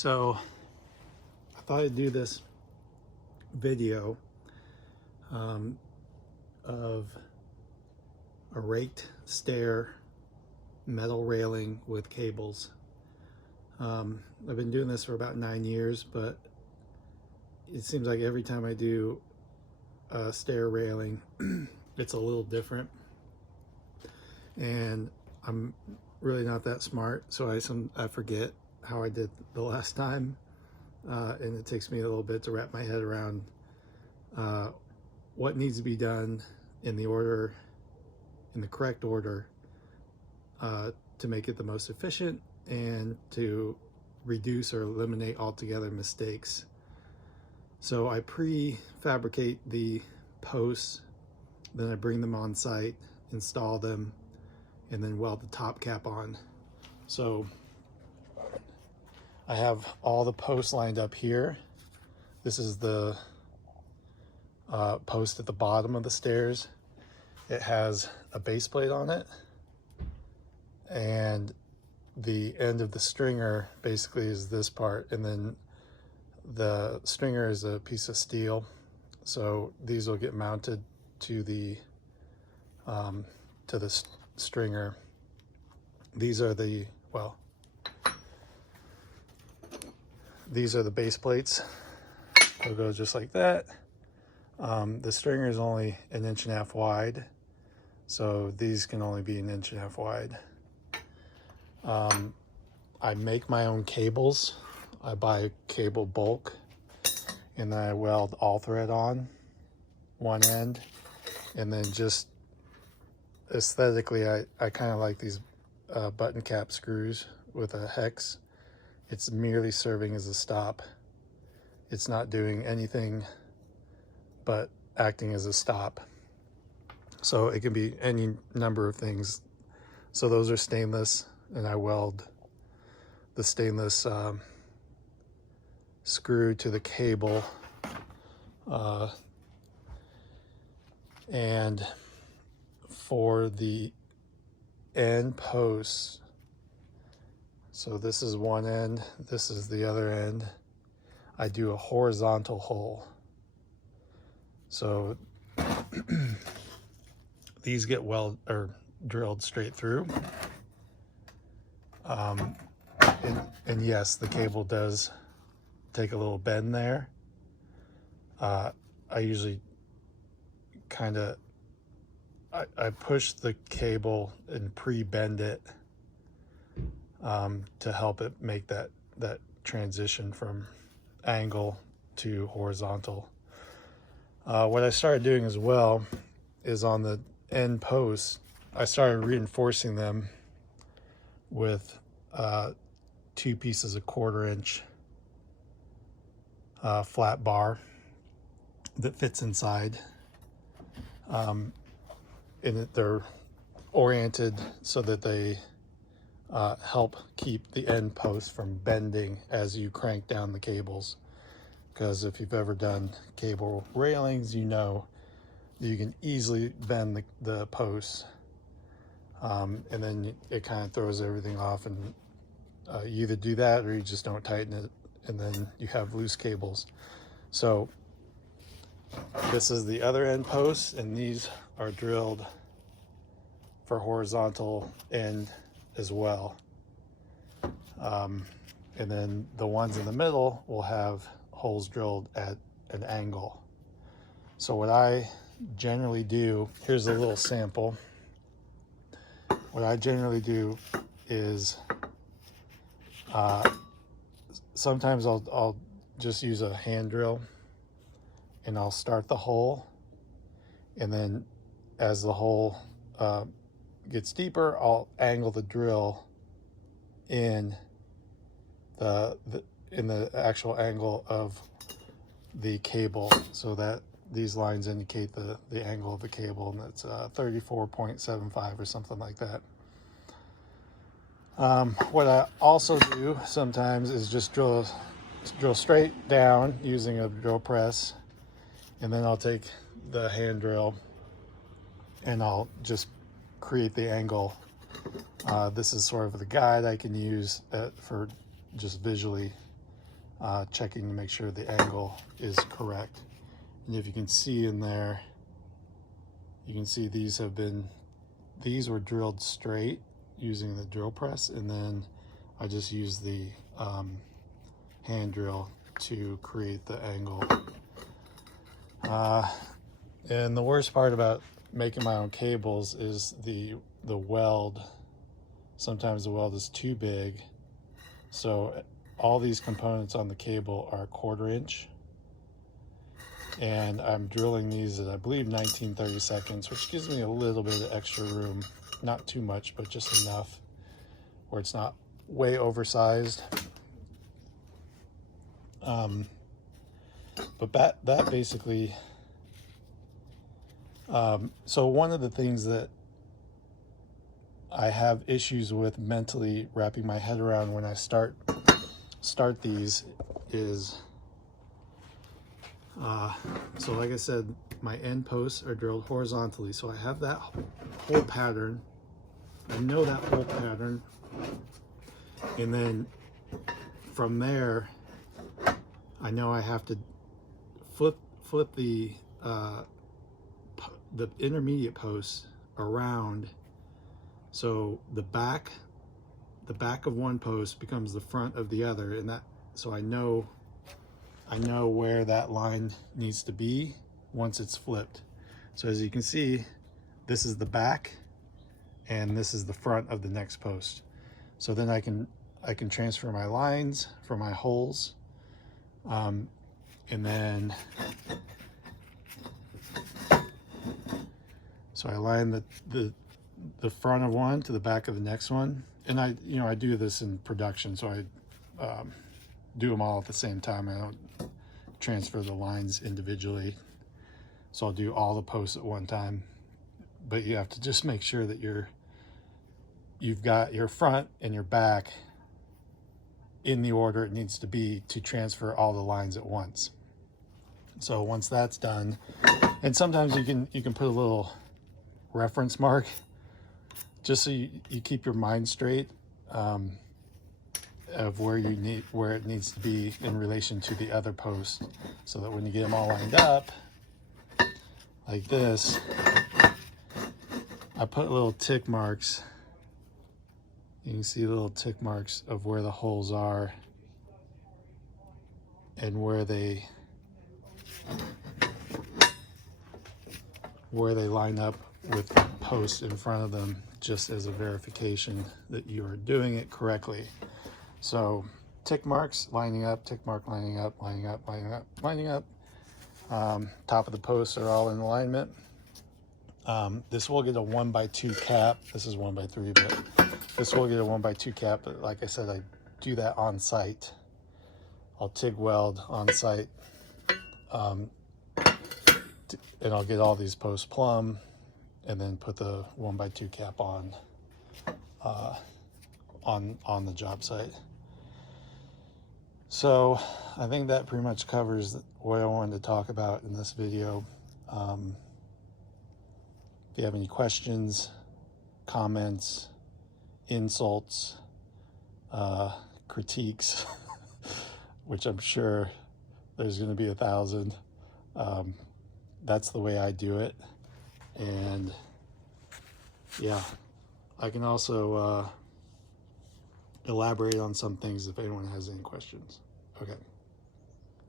So I thought I'd do this video of a raked stair metal railing with cables. I've been doing this for about 9 years, but it seems like every time I do a stair railing, it's a little different. And I'm really not that smart, so I forget how I did the last time, and it takes me a little bit to wrap my head around what needs to be done in the correct order, to make it the most efficient and to reduce or eliminate altogether mistakes. So I pre-fabricate the posts, then I bring them on site, install them, and then weld the top cap on. So I have all the posts lined up here. This is the post at the bottom of the stairs. It has a base plate on it, and the end of the stringer basically is this part, and then the stringer is a piece of steel. So these will get mounted to the stringer. These are the base plates. It'll go just like that. The stringer is only 1.5 inches wide, so these can only be 1.5 inches wide. I make my own cables. I buy cable bulk, and then I weld all thread on one end, and then just aesthetically, I kind of like these button cap screws with a hex. It's merely serving as a stop. It's not doing anything but acting as a stop. So it can be any number of things. So those are stainless, and I weld the stainless screw to the cable, and for the end posts, so this is one end, this is the other end, I do a horizontal hole. So these get drilled straight through. And yes, the cable does take a little bend there. I usually I push the cable and pre-bend it to help it make that transition from angle to horizontal. What I started doing as well is on the end posts, I started reinforcing them with 2 pieces of 1/4 inch flat bar that fits inside. And they're oriented so that they help keep the end post from bending as you crank down the cables. Because if you've ever done cable railings, you know you can easily bend the posts, and then it kind of throws everything off, and you either do that or you just don't tighten it, and then you have loose cables. So this is the other end post, and these are drilled for horizontal end as well. And then the ones in the middle will have holes drilled at an angle. So what I generally do, here's a little sample. What I generally do is sometimes I'll just use a hand drill, and I'll start the hole, and then as the hole gets deeper, I'll angle the drill in the actual angle of the cable, so that these lines indicate the angle of the cable, and that's 34.75 or something like that. What I also do sometimes is just drill straight down using a drill press, and then I'll take the hand drill and I'll just create the angle. This is sort of the guide I can use for just visually checking to make sure the angle is correct. And if you can see in there, you can see these were drilled straight using the drill press, and then I just used the hand drill to create the angle. And the worst part about making my own cables is the weld. Sometimes the weld is too big, so all these components on the cable are 1/4 inch, and I'm drilling these at, I believe, 19/32, which gives me a little bit of extra room. Not too much, but just enough where it's not way oversized. But that basically, so one of the things that I have issues with mentally wrapping my head around when I start these is, so like I said, my end posts are drilled horizontally, so I have that whole pattern. I know that whole pattern, and then from there I know I have to flip the intermediate posts around, so the back of one post becomes the front of the other, and that, so I know where that line needs to be once it's flipped. So as you can see, this is the back and this is the front of the next post. So then I can transfer my lines for my holes, and then so I line the front of one to the back of the next one, and I do this in production, so I do them all at the same time. I don't transfer the lines individually, so I'll do all the posts at one time. But you have to just make sure that you've got your front and your back in the order it needs to be to transfer all the lines at once. So once that's done, and sometimes you can put a little reference mark just so you keep your mind straight, of where it needs to be in relation to the other post, so that when you get them all lined up like this, I put little tick marks. You can see little tick marks of where the holes are and where they line up with the post in front of them, just as a verification that you are doing it correctly. So tick marks lining up, tick mark lining up, lining up, lining up, lining up. Top of the posts are all in alignment. This will get a 1x2 cap. This is 1x3, but this will get a 1x2 cap. But like I said, I do that on site. I'll TIG weld on site, and I'll get all these posts plumb, and then put the 1x2 cap on the job site. So I think that pretty much covers what I wanted to talk about in this video. If you have any questions, comments, insults, critiques, which I'm sure there's going to be 1,000, that's the way I do it. And yeah, I can also elaborate on some things if anyone has any questions. Okay.